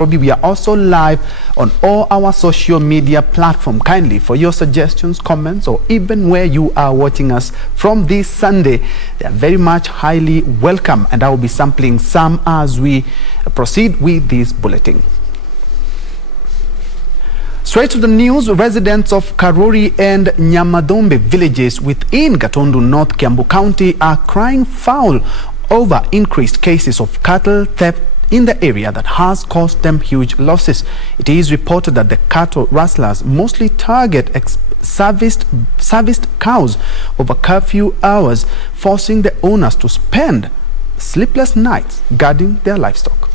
We are also live on all our social media platforms. Kindly for your suggestions, comments, or even where you are watching us from this Sunday, they are very much highly welcome, and I will be sampling some as we proceed with this bulletin. Straight to the news, residents of Karori and Nyamadombe villages within Gatundu North Kiambu County are crying foul over increased cases of cattle theft in the area that has caused them huge losses. It is reported that the cattle rustlers mostly target serviced cows over curfew hours, forcing the owners to spend sleepless nights guarding their livestock.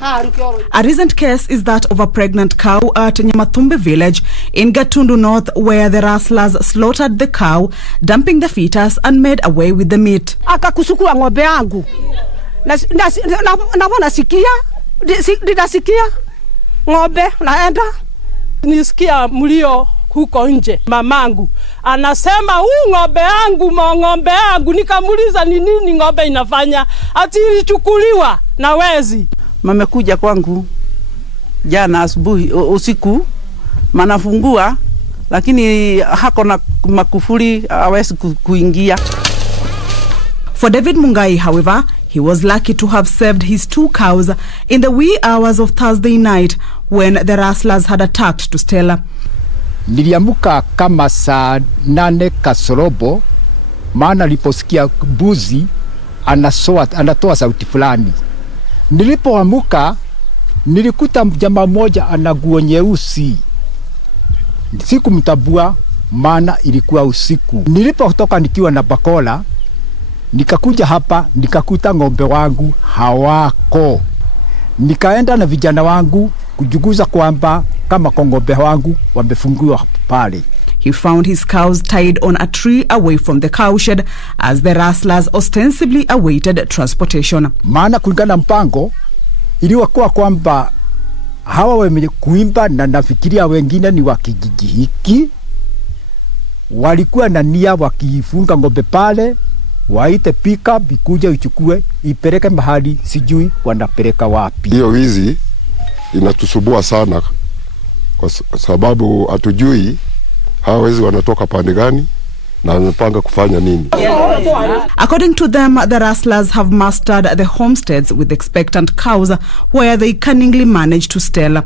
A recent case is that of a pregnant cow at Nyamatumbe village in Gatundu North, where the rustlers slaughtered the cow, dumping the fetus and made away with the meat. Akakusukua ng'ombe yangu. Nasikia ng'ombe naenda nisikia mlio huko nje. Mamangu anasema ng'ombe yangu, nikamuliza ni nini ng'ombe inafanya, ati ilichukuliwa na wezi. Mamekuja kwangu jana asubuhi usiku, manafungua lakini hako na makufuri hawezi kuingia. For David Mungai, however, he was lucky to have saved his 2 cows in the wee hours of Thursday night when the rustlers had attacked to Stella. Niliamuka kama saa 8 kasorobo, maana niliposikia mbuzi anatoa sauti fulani. Nilipoamuka nilikuta jamaa mmoja ana nguo nyeusi. Sikumtambua maana ilikuwa usiku. Nilipotoka nikiwa na bakola, nikakuja hapa nikakuta ng'ombe wangu hawako. Nikaenda na vijana wangu kujuguza kwamba kama ng'ombe wangu wamefungiwa pale. He found his cows tied on a tree away from the cowshed as the rustlers ostensibly awaited transportation. Maana kulingana mpango iliwakuwa kwamba hawa wamekuimba, na nafikiria wengine ni wa kijiji hiki walikuwa na nia wakifunga ng'ombe pale, waite pika bikuja ichukue ipeleke mahali sijui wanapeleka wapi. Hiyo wizi inatusubua sana kwa sababu hatujui hawa wezi wanatoka pande gani na wanapanga kufanya nini. According to them, the rustlers have mastered the homesteads with expectant cows where they cunningly managed to steal.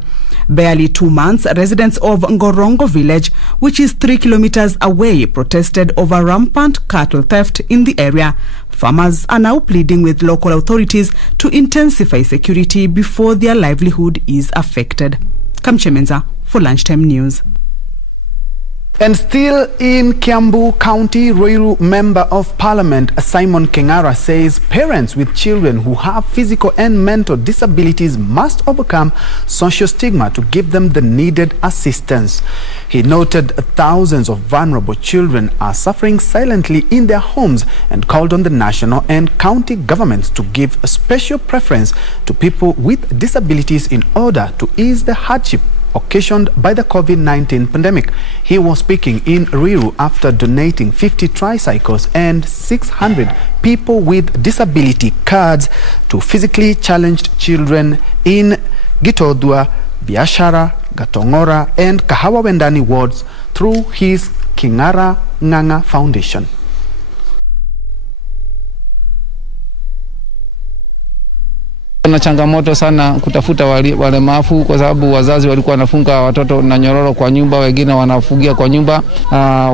Barely 2 months, residents of Ngorongo village, which is 3 kilometers away, protested over rampant cattle theft in the area. Farmers are now pleading with local authorities to intensify security before their livelihood is affected. Kamchemenza for Lunchtime News. And still in Kiambu County, Ruiru Member of Parliament Simon Kengara says parents with children who have physical and mental disabilities must overcome social stigma to give them the needed assistance. He noted thousands of vulnerable children are suffering silently in their homes and called on the national and county governments to give a special preference to people with disabilities in order to ease the hardship occasioned by the COVID-19 pandemic. He was speaking in Ruiru after donating 50 tricycles and 600 people with disability cards to physically challenged children in Gitodua, Biashara, Gatongora and Kahawa Wendani wards through his Kingara Nganga Foundation. Kuna changamoto sana kutafuta walemavu kwa sababu wazazi walikuwa wanafunga watoto na nyororo kwa nyumba, wengine wanafugia kwa nyumba.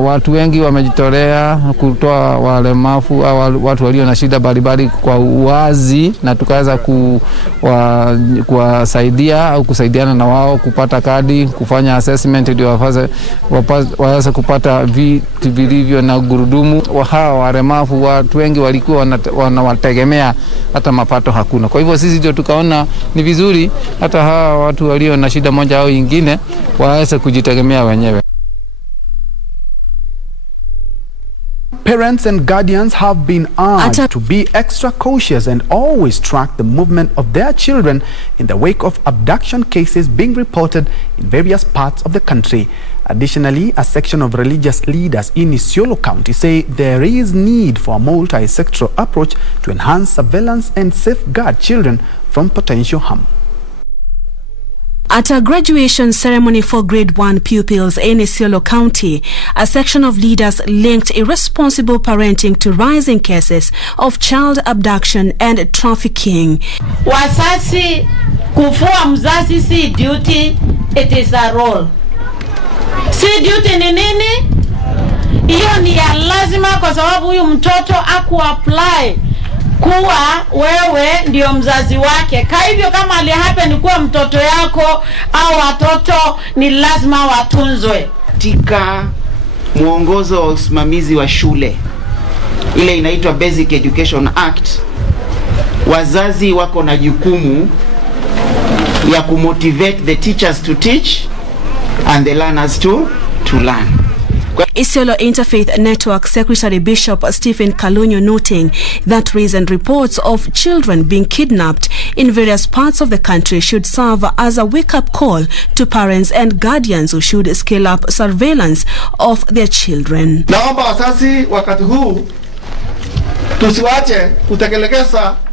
Watu wengi wamejitolea kutoa walemavu au watu walio na shida mbalimbali kwa uwazi, na tukaweza kuwasaidia au kusaidiana na wao kupata kadi, kufanya assessment ndio waweze kupata vitu vilivyo na gurudumu. Hawa walemavu watu wengi walikuwa wanawategemea, hata mapato hakuna. Kwa hivyo sisi ndio tukaona ni vizuri hata hawa watu walio na shida moja au nyingine waweze kujitegemea wenyewe. Parents and guardians have been urged to be extra cautious and always track the movement of their children in the wake of abduction cases being reported in various parts of the country. Additionally, a section of religious leaders in Isiolo County say there is need for a multi-sectoral approach to enhance surveillance and safeguard children from potential harm. At a graduation ceremony for grade 1 pupils in Isiolo County, a section of leaders linked irresponsible parenting to rising cases of child abduction and trafficking. Wasasi, kufua mzazi si duty, it is a role. Si duty ni nini? Iyo ni ya lazima kwa sababu huyu mtoto aku-apply kuwa wewe ndio mzazi wake. Kwa hivyo kama alihappen kuwa mtoto yako au watoto ni lazima watunzwe. Katika mwongozo wa usimamizi wa shule, ile inaitwa Basic Education Act, wazazi wako na jukumu ya kumotivate the teachers to teach and the learners to learn. Isiolo Interfaith Network Secretary Bishop Stephen Kalunyo noting that recent reports of children being kidnapped in various parts of the country should serve as a wake-up call to parents and guardians who should scale up surveillance of their children. Naomba wazazi wakati huu tusiwache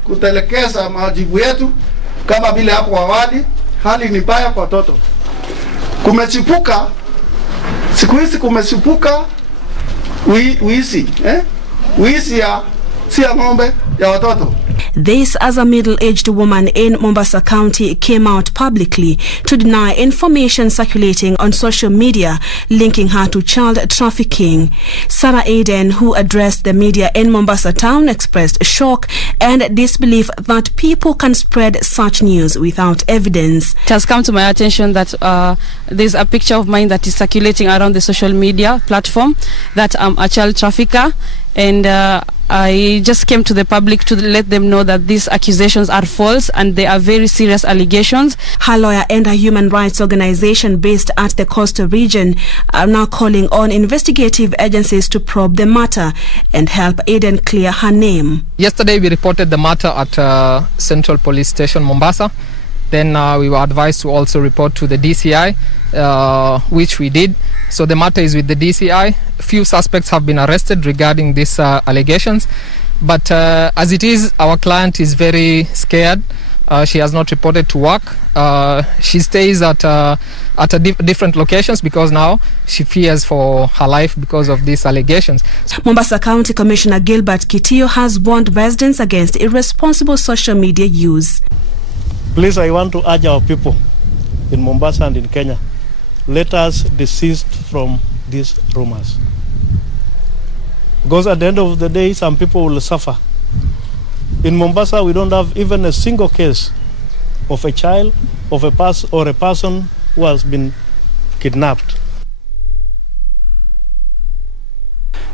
kutelekeza majibu yetu kama vile hapo awali. Hali ni mbaya kwa watoto. Kumechipuka siku hizi kumechipuka wizi ya ng'ombe ya watoto. This as a middle-aged woman in Mombasa County came out publicly to deny information circulating on social media linking her to child trafficking. Sarah Aden, who addressed the media in Mombasa town, expressed shock and disbelief that people can spread such news without evidence. It has come to my attention that there's a picture of mine that is circulating around the social media platform that I'm a child trafficker, and I just came to the public to let them know that these accusations are false and they are very serious allegations. Her lawyer and a human rights organization based at the coastal region are now calling on investigative agencies to probe the matter and help Aiden clear her name. Yesterday we reported the matter at Central Police Station Mombasa. Then we were advised to also report to the DCI, which we did. So the matter is with the DCI. Few suspects have been arrested regarding these allegations. But as it is, our client is very scared. She has not reported to work. She stays at different locations because now she fears for her life because of these allegations. Mombasa County Commissioner Gilbert Kitio has warned residents against irresponsible social media use. Please, I want to urge our people in Mombasa and in Kenya, let us desist from these rumors. Because at the end of the day, some people will suffer. In Mombasa, we don't have even a single case of a child, of a person who has been kidnapped.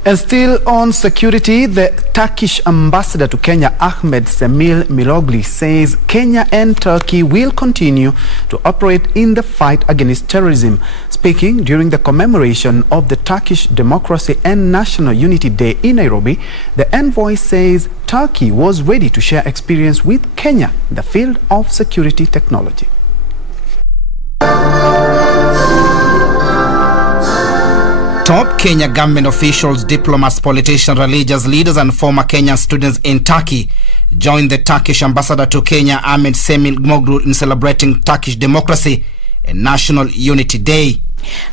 And still on security, the Turkish ambassador to Kenya, Ahmed Semil Mirogli, says Kenya and Turkey will continue to operate in the fight against terrorism. Speaking during the commemoration of the Turkish Democracy and National Unity Day in Nairobi, the envoy says Turkey was ready to share experience with Kenya in the field of security technology. Top Kenya government officials, diplomats, politicians, religious leaders and former Kenyan students in Turkey joined the Turkish ambassador to Kenya, Ahmed Semil Mirogli, in celebrating Turkish Democracy and National Unity Day.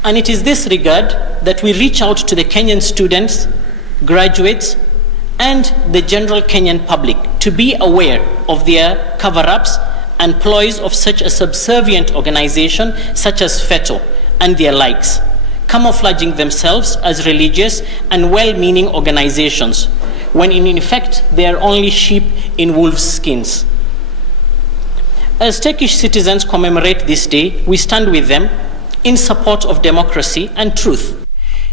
And it is this regard that we reach out to the Kenyan students, graduates, and the general Kenyan public to be aware of their cover-ups and ploys of such a subservient organization such as FETO and their likes, camouflaging themselves as religious and well-meaning organizations, when in effect they are only sheep in wolves' skins. As Turkish citizens commemorate this day, we stand with them in support of democracy and truth.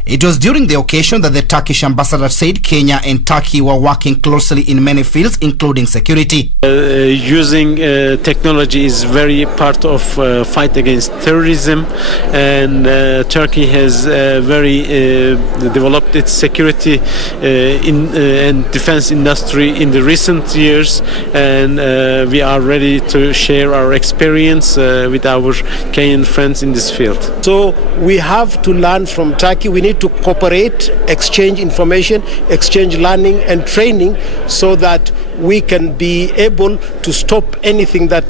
It was during the occasion that the Turkish ambassador said Kenya and Turkey were working closely in many fields, including security. Using technology is very part of fight against terrorism, and Turkey has very developed its security and defense industry in the recent years, and we are ready to share our experience with our Kenyan friends in this field. So we have to learn from Turkey. We need to cooperate, exchange information, exchange learning and training so that we can be able to stop anything that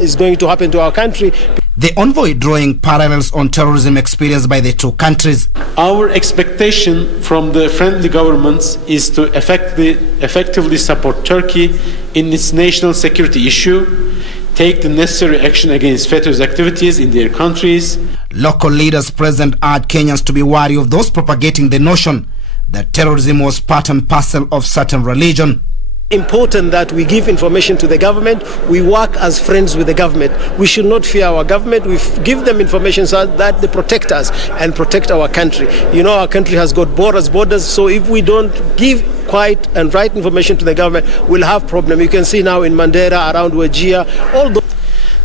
is going to happen to our country. The envoy drawing parallels on terrorism experienced by the two countries. Our expectation from the friendly governments is to effectively support Turkey in its national security issue, take the necessary action against FETÖ's activities in their countries. Local leaders present urged Kenyans to be wary of those propagating the notion that terrorism was part and parcel of certain religion. Important that we give information to the government. We work as friends with the government. We should not fear our government. We give them information so that they protect us and protect our country. You know, our country has got borders. So if we don't give quiet and right information to the government, we'll have problem. You can see now in Mandera, around Wajir, all those.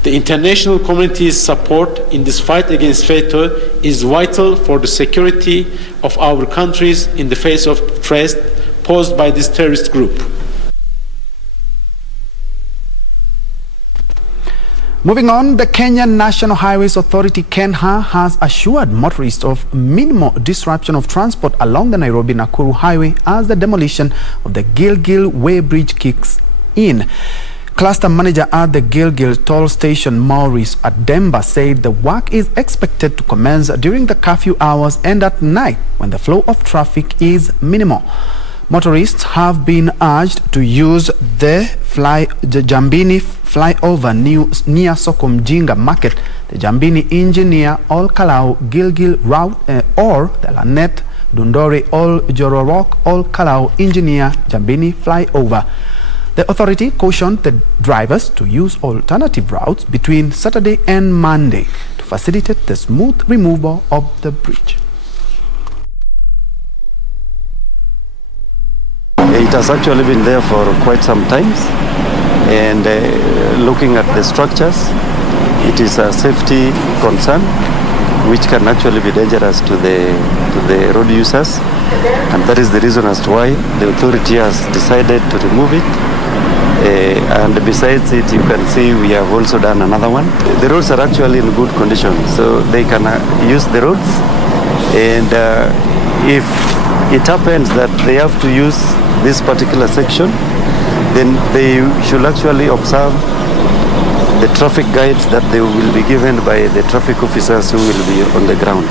The international community's support in this fight against FETÖ is vital for the security of our countries in the face of threats posed by this terrorist group. Moving on, the Kenyan National Highways Authority (KENHA) has assured motorists of minimal disruption of transport along the Nairobi-Nakuru Highway as the demolition of the Gilgil Way Bridge kicks in. Cluster manager at the Gilgil toll station, Maurice Ademba, said the work is expected to commence during the curfew hours and at night when the flow of traffic is minimal. Motorists have been urged to use the Jambini flyover near Soko Mjinga Market, the Jambini Engineer Ol Kalau Gilgil route or the Lanet Dundori Ol Jororok Ol Kalau Engineer Jambini flyover. The authority cautioned the drivers to use alternative routes between Saturday and Monday to facilitate the smooth removal of the bridge. It has actually been there for quite some time, and looking at the structures, it is a safety concern which can actually be dangerous to the road users, and that is the reason as to why the authority has decided to remove it. And besides it, you can see we have also done another one. The roads are actually in good condition, so they can use the roads, and if it happens that they have to use this particular section, then they should actually observe the traffic guides that they will be given by the traffic officers who will be on the ground.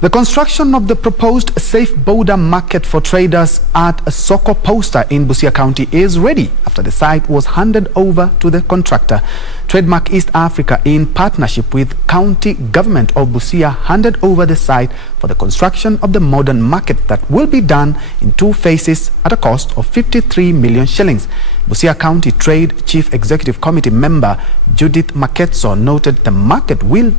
The construction of the proposed safe border market for traders at Soko Posta in Busia County is ready after the site was handed over to the contractor. Trademark East Africa, in partnership with county government of Busia, handed over the site for the construction of the modern market that will be done in 2 phases at a cost of 53 million shillings. Busia County Trade Chief Executive Committee member Judith Maketso noted the market will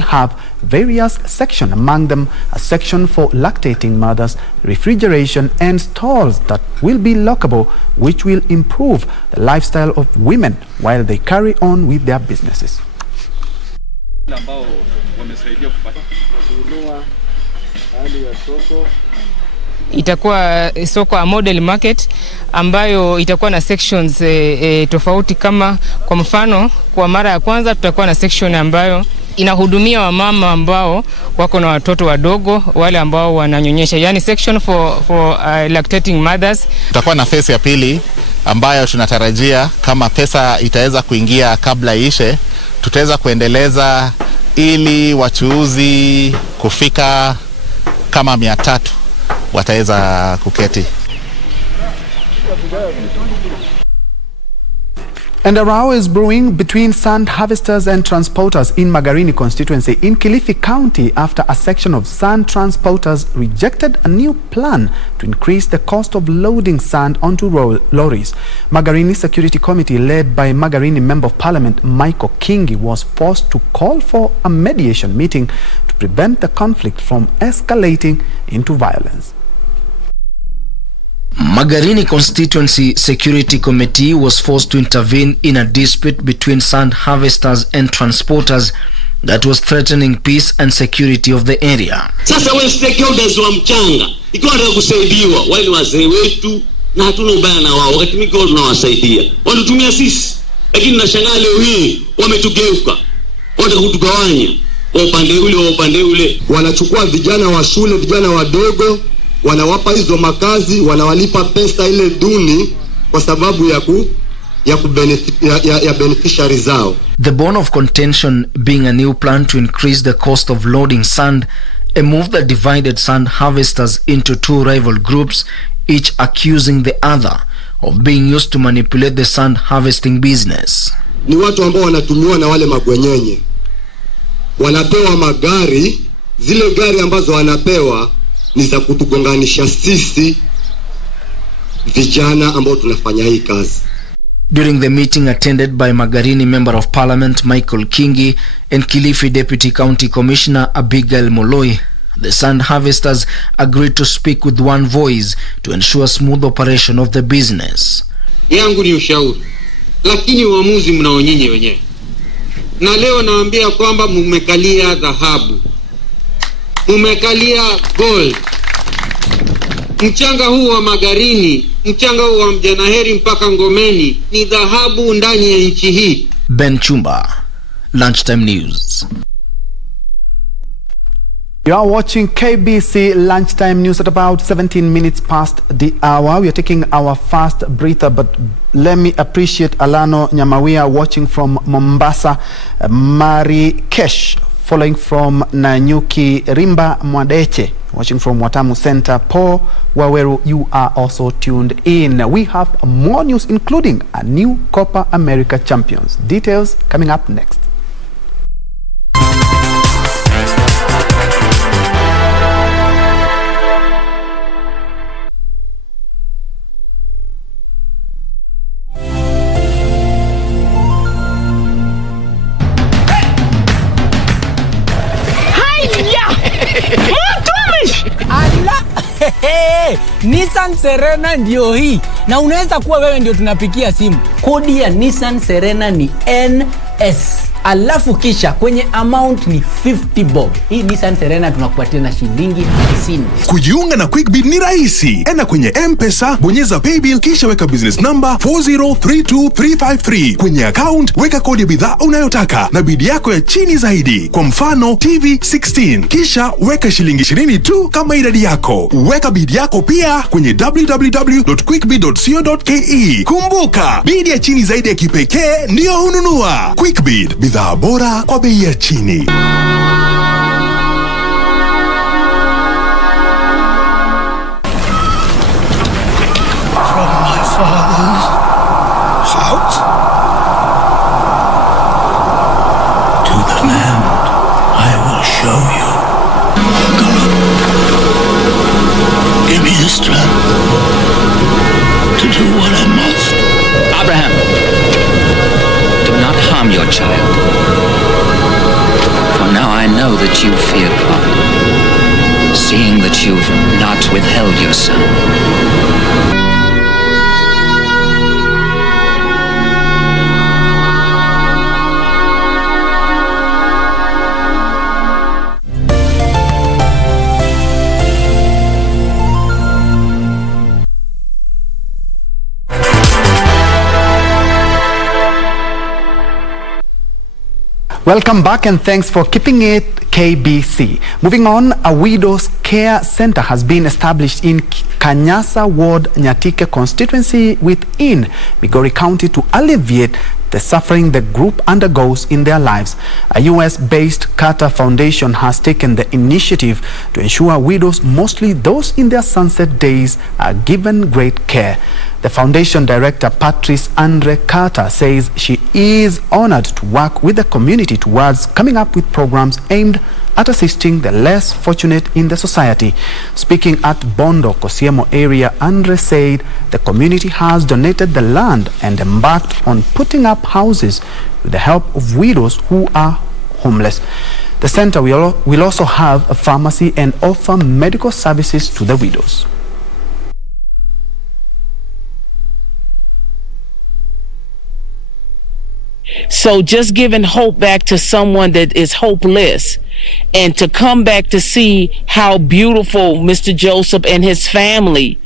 have various sections, among them a section for lactating mothers, refrigeration and stalls that will be lockable, which will improve the lifestyle of women while they carry on with their businesses. Itakuwa soko a model market ambayo itakuwa na sections tofauti, kama kwa mfano kwa mara ya kwanza tutakuwa na section ambayo inahudumia wamama ambao wako na watoto wadogo, wale ambao wananyonyesha, yani section for lactating mothers. Tutakuwa na phase ya pili ambayo tunatarajia kama pesa itaweza kuingia kabla iishe, tutaweza kuendeleza ili wachuuzi kufika kama 300 wataweza kuketi. And a row is brewing between sand harvesters and transporters in Magarini constituency in Kilifi County after a section of sand transporters rejected a new plan to increase the cost of loading sand onto lorries. Magarini Security Committee, led by Magarini Member of Parliament Michael Kingi, was forced to call for a mediation meeting to prevent the conflict from escalating into violence. Magarini Constituency Security Committee was forced to intervene in a dispute between sand harvesters and transporters that was threatening peace and security of the area. Sasa wale stakeholders wa mchanga ikiwa wanataka kusaidiwa, wale wazee wetu, na hatuna ubaya na wao, wakati mwingi wao tunawasaidia, wanatumia sisi, lakini nashangaa leo hii wametugeuka, wanataka kutugawanya wa upande ule, wanachukua vijana wa shule, vijana wadogo, wanawapa hizo makazi, wanawalipa pesa ile duni kwa sababu ya beneficiary zao. The bone of contention being a new plan to increase the cost of loading sand, a move that divided sand harvesters into two rival groups, each accusing the other of being used to manipulate the sand harvesting business. Ni watu ambao wanatumiwa na wale magwenyenye. Wanapewa magari, zile gari ambazo wanapewa ni za kutugonganisha sisi vijana ambao tunafanya hii kazi. During the meeting attended by Magarini Member of Parliament Michael Kingi and Kilifi Deputy County Commissioner Abigail Moloi, the sand harvesters agreed to speak with one voice to ensure smooth operation of the business. Yangu ni ushauri, lakini uamuzi mnao nyinyi wenyewe. Na leo naambia kwamba mmekalia dhahabu, mmekalia gold. Mchanga huu wa Magarini, mchanga huu wa Mjanaheri mpaka Ngomeni ni dhahabu ndani ya nchi hii. Ben Chumba, Lunchtime News. You are watching KBC Lunchtime News at about 17 minutes past the hour. We are taking our first breather, but let me appreciate Alano Nyamawia watching from Mombasa, Mari Kesh following from Nanyuki, Rimba Mwadeche watching from Watamu Center, Paul Waweru, you are also tuned in. We have more news, including a new Copa America champions. Details coming up next. Nissan Serena ndio hii, na unaweza kuwa wewe ndio tunapikia simu. Kodi ya Nissan Serena ni NS, alafu kisha kwenye amount ni 50 bob. Hii Nissan Serena tunakupatia na shilingi 50. Kujiunga na QuickBid ni rahisi. Enda kwenye M-Pesa, bonyeza paybill, kisha weka business number 4032353. Kwenye account weka kodi ya bidhaa unayotaka na bid yako ya chini zaidi. Kwa mfano TV 16, kisha weka shilingi 20 tu kama idadi yako. Weka bid yako pia kwenye www.quickbid.co.ke. Kumbuka, bid ya chini zaidi ya kipekee ndio hununua. QuickBid, bidhaa bora kwa bei ya chini. Father's house to the land I will show you. Buckle up. Give me the strength to do what I must. Abraham, do not harm your child. For now I know that you fear God, seeing that you've not withheld your son. Welcome back and thanks for keeping it KBC. Moving on, a widow's care center has been established in Kanyasa Ward, Nyatike constituency within Migori County to alleviate the suffering the group undergoes in their lives. A US-based Carter Foundation has taken the initiative to ensure widows, mostly those in their sunset days, are given great care. The foundation director, Patrice Andre Carter, says she is honored to work with the community towards coming up with programs aimed at assisting the less fortunate in the society. Speaking at Bondo, Kosiemo area, Andre said the community has donated the land and embarked on putting up houses with the help of widows who are homeless. The center will also have a pharmacy and offer medical services to the widows. So just giving hope back to someone that is hopeless, and to come back to see how beautiful Mr. Joseph and his family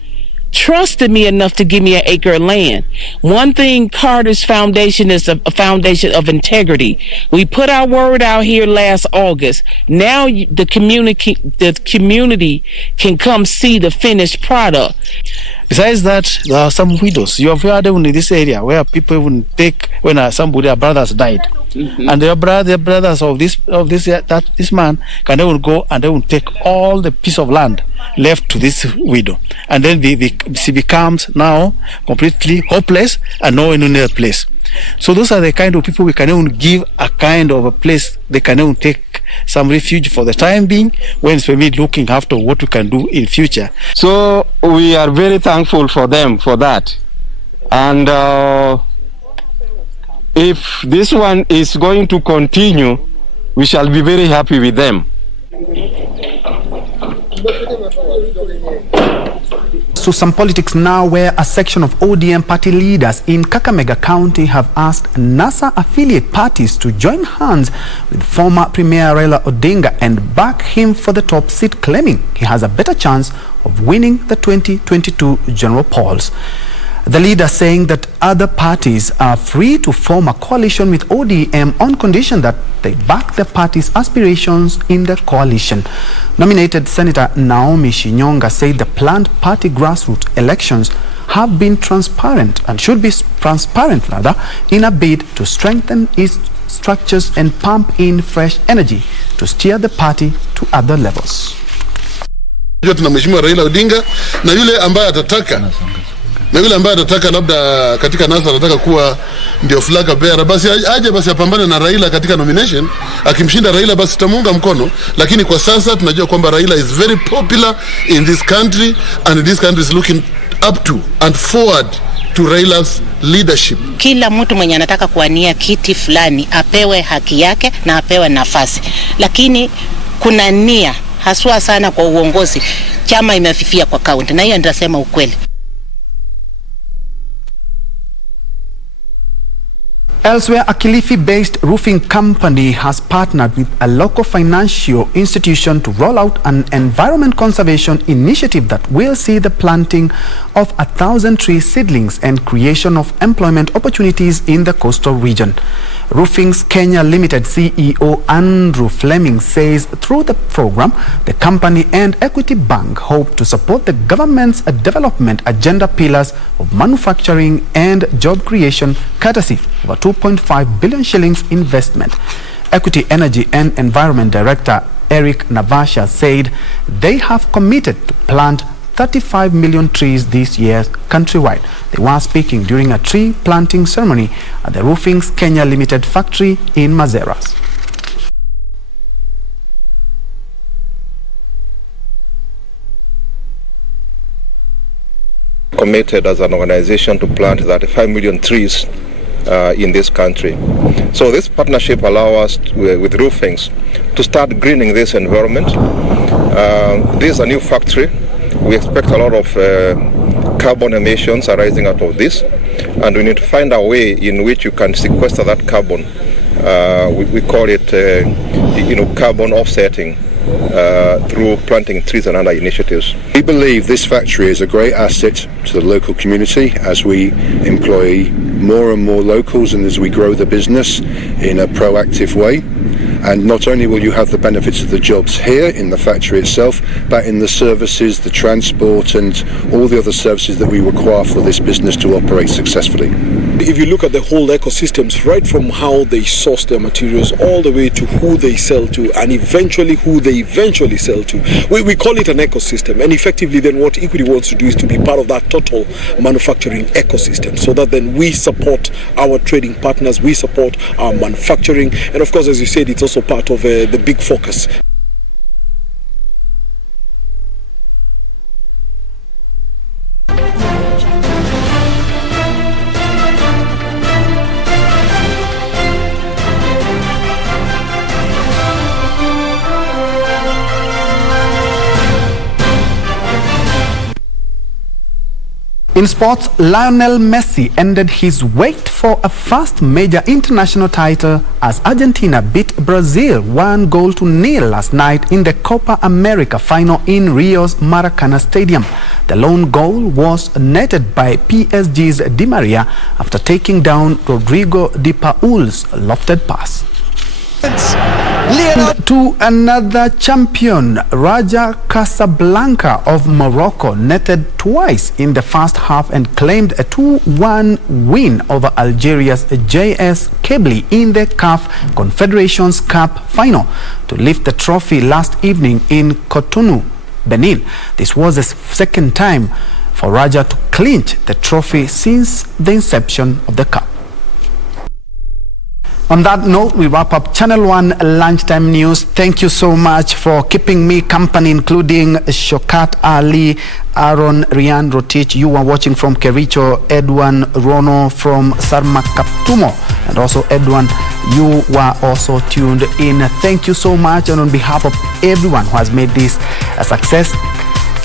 trusted me enough to give me an acre of land. One thing, Carter's foundation is a foundation of integrity. We put our word out here last August. Now the community can come see the finished product. Besides that, there are some widows. You have heard in this area where people even take when their brothers died, and their brothers of this man can even go and they will take all the piece of land left to this widow, and then she becomes now completely hopeless and no one in their place. So those are the kind of people we can even give a kind of a place they can even take some refuge for the time being, when we're looking after what we can do in future. So we are very thankful for them for that, and if this one is going to continue, we shall be very happy with them. So some politics now, where a section of ODM party leaders in Kakamega County have asked NASA affiliate parties to join hands with former Premier Raila Odinga and back him for the top seat, claiming he has a better chance of winning the 2022 general polls. The leader saying that other parties are free to form a coalition with ODM on condition that they back the party's aspirations in the coalition. Nominated Senator Naomi Shinyonga said the planned party grassroots elections have been transparent and should be transparent rather, in a bid to strengthen its structures and pump in fresh energy to steer the party to other levels. Tuna Mheshimiwa Raila Odinga na yule ambaye atataka labda katika NASA anataka kuwa ndio flag bearer, basi aje basi apambane na Raila katika nomination. Akimshinda Raila basi tutamuunga mkono, lakini kwa sasa tunajua kwamba Raila is very popular in this country, and this country is looking up to and forward to Raila's leadership. Kila mtu mwenye anataka kuania kiti fulani apewe haki yake na apewe nafasi, lakini kuna nia haswa sana kwa uongozi. Chama imefifia kwa kaunti, na hiyo nitasema ukweli. Elsewhere, a Kilifi-based roofing company has partnered with a local financial institution to roll out an environment conservation initiative that will see the planting of 1,000 tree seedlings and creation of employment opportunities in the coastal region. Roofing's Kenya Limited CEO Andrew Fleming says through the program, the company and Equity Bank hope to support the government's development agenda pillars of manufacturing and job creation, courtesy of a 2.5 billion shillings investment. Equity Energy and Environment Director Eric Navasha said they have committed to plant 35 million trees this year countrywide. They were speaking during a tree planting ceremony at the Roofing's Kenya Limited factory in Mazeras. Committed as an organization to plant 35 million trees in this country. So this partnership allows us with Roofings to start greening this environment. This is a new factory. We expect a lot of carbon emissions arising out of this, and we need to find a way in which you can sequester that carbon. We call it carbon offsetting through planting trees and other initiatives. We believe this factory is a great asset to the local community as we employ more and more locals and as we grow the business in a proactive way. And not only will you have the benefits of the jobs here in the factory itself, but in the services, the transport and all the other services that we require for this business to operate successfully. And if you look at the whole ecosystems, right from how they source their materials all the way to who they sell to and eventually who they eventually sell to, we call it an ecosystem. And effectively then what Equity wants to do is to be part of that total manufacturing ecosystem, so that then we support our trading partners, we support our manufacturing, and of course, as you said, it's also part of the big focus. In sports, Lionel Messi ended his wait for a first major international title as Argentina beat Brazil 1-0 last night in the Copa America final in Rio's Maracanã Stadium. The lone goal was netted by PSG's Di Maria after taking down Rodrigo de Paul's lofted pass. To another champion, Raja Casablanca of Morocco netted twice in the first half and claimed a 2-1 win over Algeria's JS Kabylie in the CAF Confederations Cup final to lift the trophy last evening in Cotonou, Benin. This was the second time for Raja to clinch the trophy since the inception of the cup. On that note, we wrap up Channel 1 Lunchtime News. Thank you so much for keeping me company, including Shokat Ali, Aaron, Rian Rotich. You were watching from Kericho, Edwan Rono from Sarmakaptumo, and also Edwan, you were also tuned in. Thank you so much, and on behalf of everyone who has made this a success,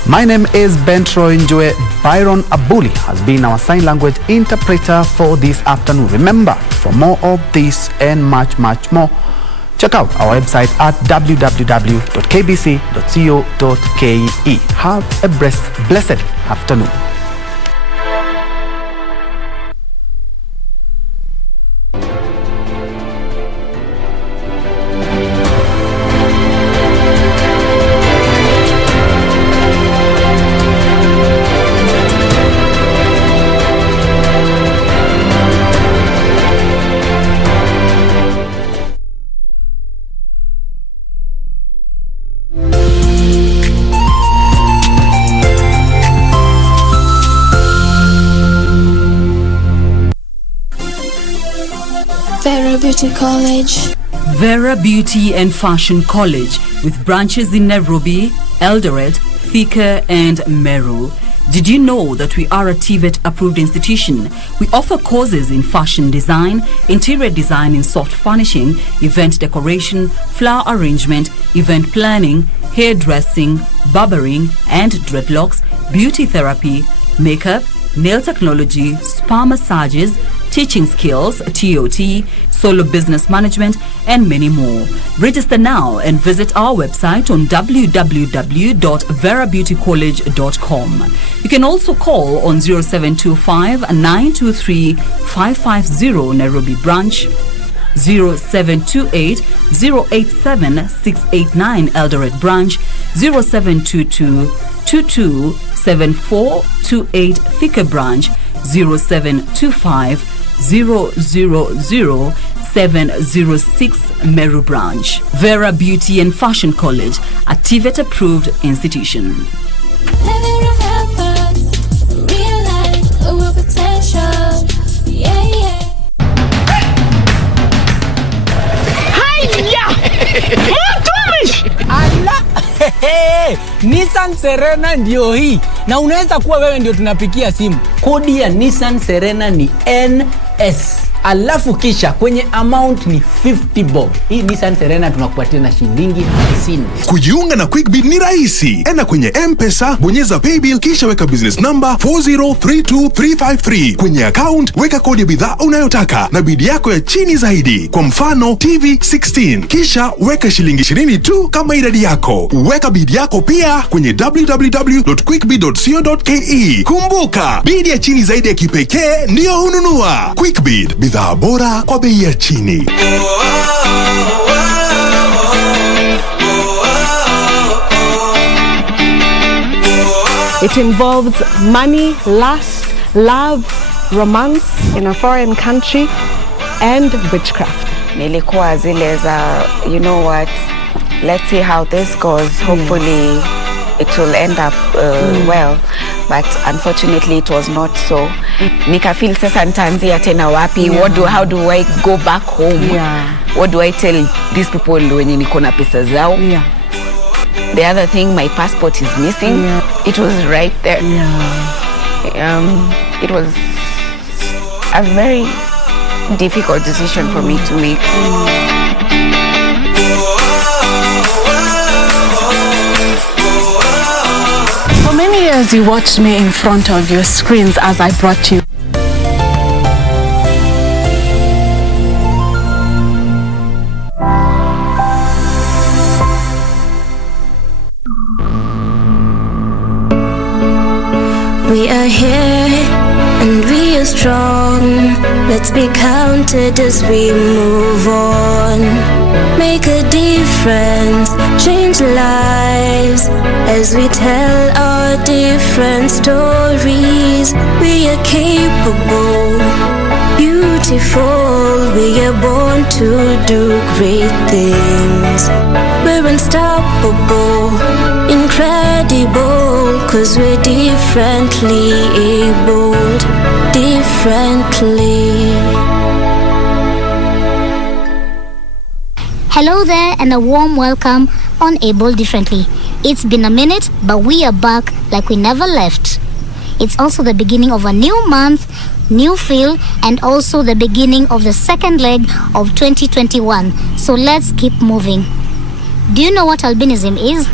my name is Bentroy Njue. Byron Abuli has been our sign language interpreter for this afternoon. Remember, for more of this and much more, check out our website at www.kbc.co.ke. Have a blessed afternoon. Vera Beauty College. Vera Beauty and Fashion College, with branches in Nairobi, Eldoret, Thika and Meru. Did you know that we are a TVET approved institution? We offer courses in fashion design, interior design in soft furnishing, event decoration, flower arrangement, event planning, hairdressing, barbering and dreadlocks, beauty therapy, makeup, nail technology, spa massages, teaching skills, TOT, solo business management, and many more. Register now and visit our website on www.verabeautycollege.com. You can also call on 0725-923-550 Nairobi branch, 0728-087-689 Eldoret branch, 0722-227428 Thika branch, 0725-000-706 Meru branch. Vera Beauty and Fashion College, a TVET approved institution. Nissan Serena ndio hii, na unaweza kuwa wewe ndio tunapikia simu. Kodi ya Nissan Serena ni NS, alafu kisha kwenye amount ni 50 bob. Hii Nissan Serena tunakupatia na shilingi 50. Kujiunga na QuickBid ni rahisi. Enda kwenye M-Pesa, bonyeza paybill, kisha weka business number 4032353. Kwenye account weka kodi ya bidhaa unayotaka na bidi yako ya chini zaidi. Kwa mfano TV 16, kisha weka shilingi 20 tu kama idadi yako. Weka bidi yako pia kwenye www.quickbid.co.ke. Kumbuka, bidi ya chini zaidi ya kipekee ndio hununua. QuickBid, bidhaa bora kwa bei ya chini. It involves money, lust, love, romance in a foreign country, and witchcraft. Nilikuwa zile za, you know what, let's see how this goes. Hopefully it will end up well. But unfortunately it was not so. Nikafeel sasa nitaanzia tena wapi? How do I go back home? What do I tell these people wenye niko na pesa zao? The other thing, my passport is missing. It was right there. It was a very difficult decision for me to make. For many years you watched me in front of your screens as I brought you We are here and we are strong. Let's be counted as we move on. Make a difference, change lives as we tell our different stories. We are capable, beautiful. We are born to do great things. We're unstoppable, incredible, 'cause we're differently abled, differently. Hello there and a warm welcome on Able Differently. It's been a minute, but we are back like we never left. It's also the beginning of a new month, new feel, and also the beginning of the second leg of 2021. So let's keep moving. Do you know what albinism is?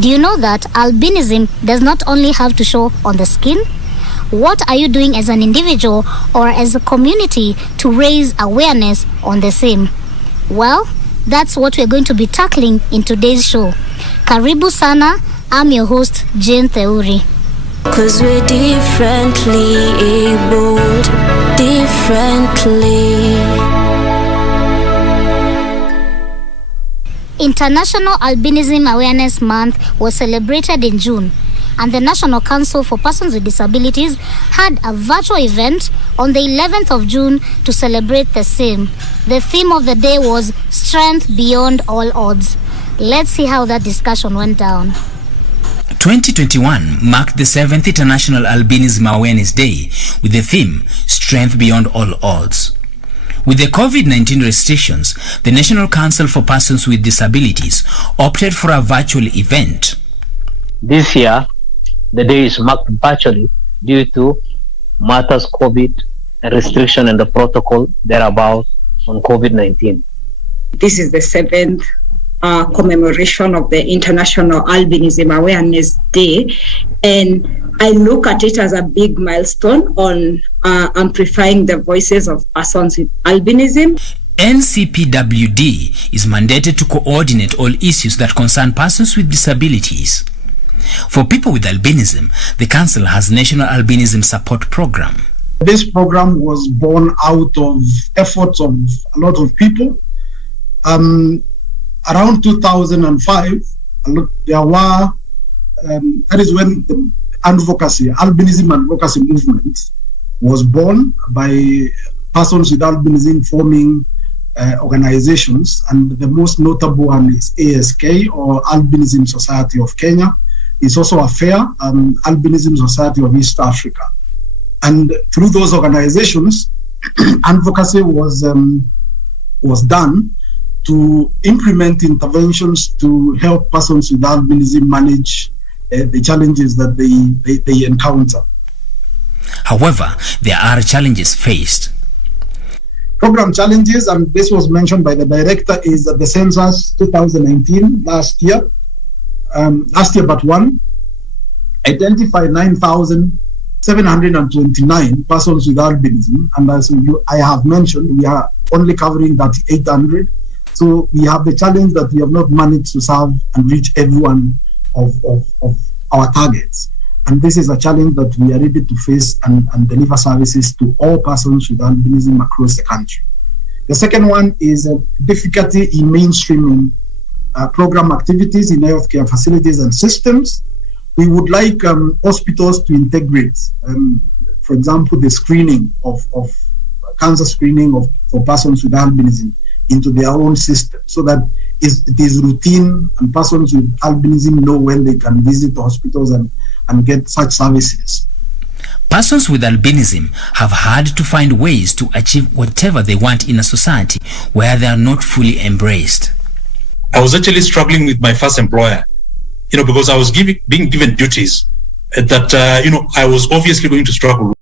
Do you know that albinism does not only have to show on the skin? What are you doing as an individual or as a community to raise awareness on the same? Well, that's what we're going to be tackling in today's show. Karibu sana, I'm your host, Jane Theuri. 'Cause we're differently abled, differently. International Albinism Awareness Month was celebrated in June, and the National Council for Persons with Disabilities had a virtual event on the 11th of June to celebrate the same. The theme of the day was Strength Beyond All Odds. Let's see how that discussion went down. 2021 marked the 7th International Albinism Awareness Day with the theme Strength Beyond All Odds. With the COVID-19 restrictions, the National Council for Persons with Disabilities opted for a virtual event. This year, the day is marked virtually due to matters COVID and restriction and the protocol thereabout on COVID-19. This is the 7th commemoration of the International Albinism Awareness Day, and I look at it as a big milestone on amplifying the voices of persons with albinism. NCPWD is mandated to coordinate all issues that concern persons with disabilities. For people with albinism, the Council has National Albinism Support Program. This program was born out of efforts of a lot of people. Around 2005, there were, that is when the albinism advocacy movement was born by persons with albinism forming organizations, and the most notable one is ASK, or Albinism Society of Kenya. It's also a FAIR, Albinism Society of East Africa. And through those organizations, advocacy was done to implement interventions to help persons with albinism manage the challenges that they encounter. However, there are challenges faced. Program challenges, and this was mentioned by the director, is that the census 2019, last year but one, identified 9,729 persons with albinism, and as I have mentioned, we are only covering that 800. So we have the challenge that we have not managed to serve and reach every one of our targets. And this is a challenge that we are ready to face and deliver services to all persons with albinism across the country. The second one is a difficulty in mainstreaming program activities in healthcare facilities and systems. We would like hospitals to integrate for example, the screening of cancer screening for persons with albinism into their own system, so that it is routine and persons with albinism know when they can visit the hospitals and get such services. Persons with albinism have had to find ways to achieve whatever they want in a society where they are not fully embraced. I was actually struggling with my first employer, because I was being given duties that, I was obviously going to struggle